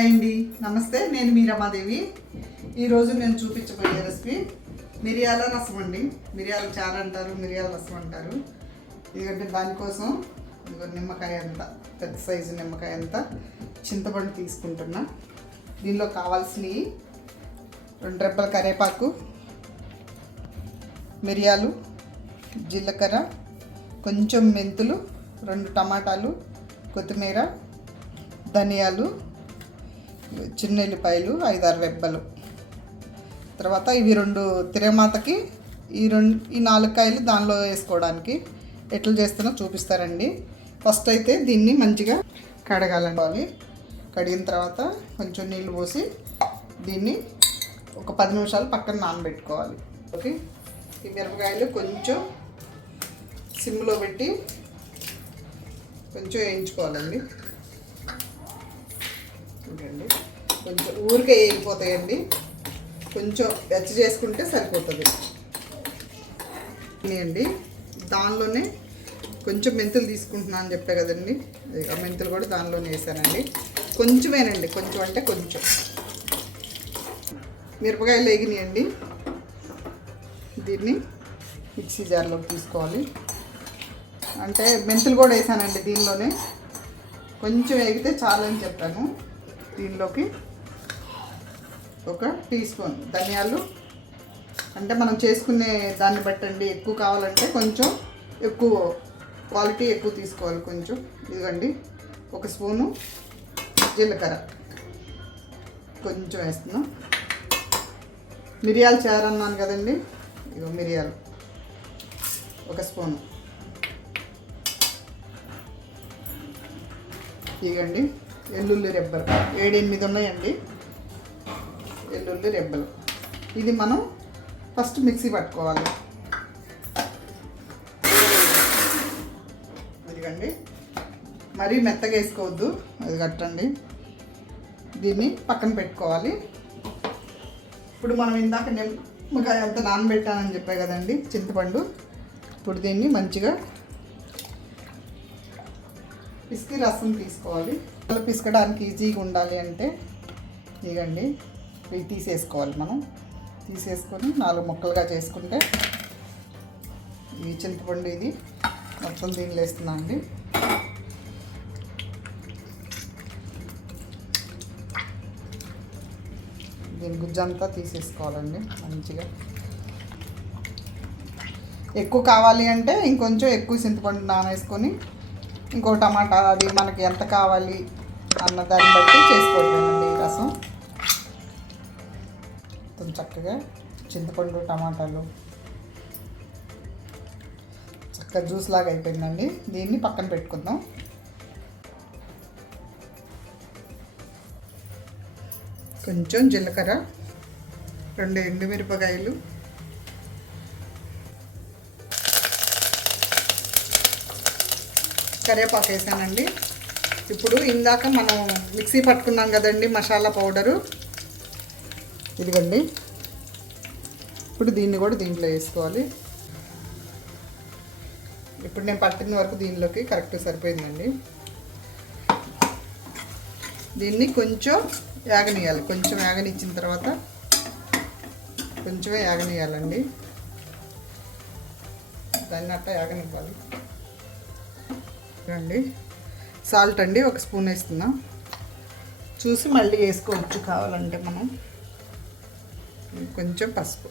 Hi అండి. నమస్తే నేను మీ రమాదేవి ఈరోజు నేను చూపించబోయే రెసిపీ మిరియాల రసం అండి. మిరియాలు చారు అంటారు మిరియాల రసం అంటారు. ఎందుకంటే దానికోసం ఇదిగో నిమ్మకాయ అంత పెద్ద సైజు నిమ్మకాయ అంత చింతపండు తీసుకుంటున్నా. దీనిలో కావాల్సినవి రెండు రెబ్బల కరివేపాకు మిరియాలు జీలకర్ర కొంచెం మెంతులు రెండు టమాటాలు కొత్తిమీర ధనియాలు చిన్న ఎల్లిపాయలు ఐదారు రెబ్బలు. తర్వాత ఇవి రెండు తిరమాతకి ఈ రెండు ఈ నాలుగు కాయలు దానిలో వేసుకోవడానికి ఎట్లా చేస్తానో చూపిస్తారండి. ఫస్ట్ అయితే దీన్ని మంచిగా కడగాలండి. కడిగిన తర్వాత కొంచెం నీళ్ళు పోసి దీన్ని ఒక పది నిమిషాలు పక్కన నానబెట్టుకోవాలి. ఓకే? ఈ మిరపకాయలు కొంచెం సిమ్లో పెట్టి కొంచెం వేయించుకోవాలండి. చూడండి. కొంచెం ఊరికే వేగిపోతాయండి కొంచెం వెచ్చ చేసుకుంటే సరిపోతుంది. అండి. దానిలోనే కొంచెం మెంతులు తీసుకుంటున్నాను అని చెప్పే కదండి. ఆ మెంతులు కూడా దానిలోనే వేసానండి. కొంచెమేనండి. కొంచెం అంటే కొంచెం. మిరపకాయలు వేగినాయండి దీన్ని మిక్సీ జార్లోకి తీసుకోవాలి. అంటే మెంతులు కూడా వేసానండి దీనిలోనే. కొంచెం వేగితే చాలని చెప్పాను. దీనిలోకి ఒక టీ స్పూన్ ధనియాలు. అంటే మనం చేసుకునే దాన్ని బట్టండి ఎక్కువ కావాలంటే కొంచెం ఎక్కువ క్వాలిటీ ఎక్కువ తీసుకోవాలి కొంచెం. ఇదిగండి ఒక స్పూను జీలకర్ర. కొంచెం వేస్తున్నాం. మిరియాలు చేరన్నాను కదండి ఇదిగో మిరియాలు. ఒక స్పూను. ఇదిగండి ఎల్లుల్లి రెబ్బలు. ఏడెనిమిది ఉన్నాయండి. వెల్లుల్లి రెబ్బలు. ఇది మనం ఫస్ట్ మిక్సీ పట్టుకోవాలి. ఇదిగండి. మరీ మెత్తగా వేసుకోవద్దు. అది కట్టండి. దీన్ని పక్కన పెట్టుకోవాలి. ఇప్పుడు మనం ఇందాక నిమ్మకాయ అంత నానబెట్టానని చెప్పా కదండి చింతపండు. ఇప్పుడు దీన్ని మంచిగా పిసికి రసం తీసుకోవాలి. పిసకడానికి ఈజీగా ఉండాలి అంటే ఇగండి ఇవి తీసేసుకోవాలి మనం. తీసేసుకొని నాలుగు ముక్కలుగా చేసుకుంటే ఈ చింతపండు ఇది మొత్తం దీనిలో వేస్తున్నా అండి. దీని గుజ్జంతా తీసేసుకోవాలండి మంచిగా. ఎక్కువ కావాలి అంటే ఇంకొంచెం ఎక్కువ చింతపండు నానేసుకొని ఇంకో టమాటా అది మనకి ఎంత కావాలి అన్న దాన్ని బట్టి చేసుకోవడమేనండి ఈ రసం. మొత్తం చక్కగా చింతపండు టమాటాలు. చక్కగా జ్యూస్ లాగా అయిపోయిందండి. దీన్ని పక్కన పెట్టుకుందాం. కొంచెం జీలకర్ర రెండు ఎండుమిరపకాయలు. కరివేపాకు వేసానండి. ఇప్పుడు ఇందాక మనం మిక్సీ పట్టుకున్నాం కదండి మసాలా పౌడరు. ఇదిగండి. ఇప్పుడు దీన్ని కూడా దీంట్లో వేసుకోవాలి. ఇప్పుడు నేను పట్టిన వరకు దీనిలోకి కరెక్ట్ సరిపోయిందండి. దీన్ని కొంచెం యాగనియాలి కొంచెం యాగనిచ్చిన తర్వాత కొంచెమే యాగనియాలండి దాన్ని అట్ట యాగనివ్వాలి. అండి సాల్ట్ అండి ఒక స్పూన్ వేస్తున్నా. చూసి మళ్ళీ వేసుకోవచ్చు కావాలంటే మనం. కొంచెం పసుపు.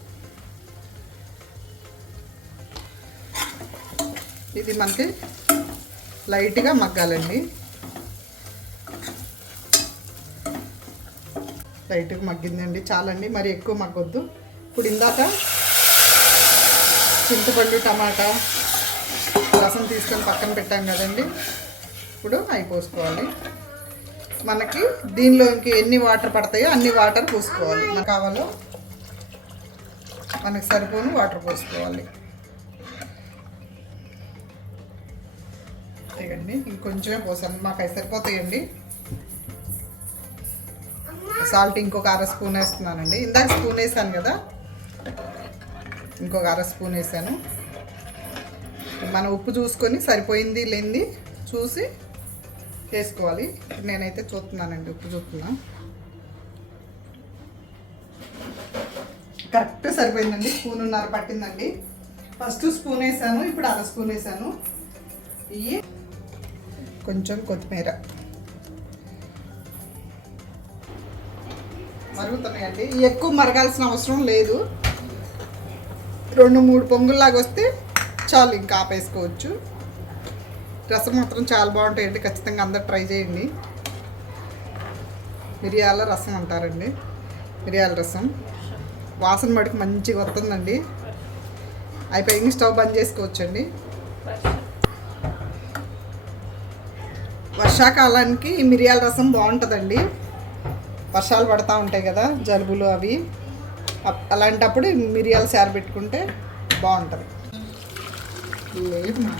ఇది మనకి లైట్గా మగ్గాలండి. లైట్గా మగ్గిందండి చాలండి. మరి ఎక్కువ మగ్గొద్దు. ఇప్పుడు ఇందాక చింతపండు టమాటా రసం తీసుకొని పక్కన పెట్టాం కదండి. ఇప్పుడు అవి పోసుకోవాలి. మనకి దీనిలో ఇంక ఎన్ని వాటర్ పడతాయో అన్ని వాటర్ పోసుకోవాలి. మనకు కావాలో మనకి సరిపోను వాటర్ పోసుకోవాలి. ఇవ్వండి ఇంకొంచెమే పోసాను. మాకు అవి సరిపోతాయండి. సాల్ట్ ఇంకొక అర స్పూన్ వేస్తున్నానండి. ఇందాక స్పూన్ వేసాను కదా? ఇంకొక అర స్పూన్ వేసాను. మనం ఉప్పు చూసుకొని సరిపోయింది లేనిది చూసి వేసుకోవాలి. నేనైతే చూస్తున్నానండి ఉప్పు చూస్తున్నా. కరెక్ట్ సరిపోయిందండి స్పూన్ ఉన్నారు పట్టిందండి. ఫస్ట్ స్పూన్ వేసాను ఇప్పుడు అర స్పూన్ వేసాను. ఇవి కొంచెం కొత్తిమీర. మరుగుతున్నాయండి. ఎక్కువ మరగాల్సిన అవసరం లేదు. రెండు మూడు పొంగుల్లాగా వస్తే చాలు ఇంకా ఆపేసుకోవచ్చు. రసం మాత్రం చాలా బాగుంటాయండి. ఖచ్చితంగా అందరు ట్రై చేయండి. మిరియాల రసం అంటారండి. మిరియాల రసం. వాసన మటుకు మంచిగా వస్తుందండి. అయిపోయింది. స్టవ్ బంద్ చేసుకోవచ్చండి. వర్షాకాలానికి మిరియాల రసం బాగుంటుందండి. వర్షాలు పడతా ఉంటాయి కదా జలుబులు అవి. అప్- అలాంటప్పుడు మిరియాల మిరియాలు సారు పెట్టుకుంటే బాగుంటుంది. లేదు మా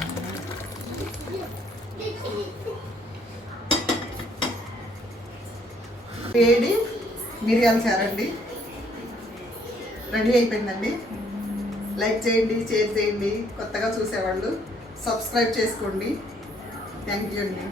వేడి మిరియాల సారండి రెడీ అయిపోయిందండి. లైక్ చేయండి షేర్ చేయండి. కొత్తగా చూసేవాళ్ళు సబ్స్క్రైబ్ చేసుకోండి. థ్యాంక్ యూ అండి.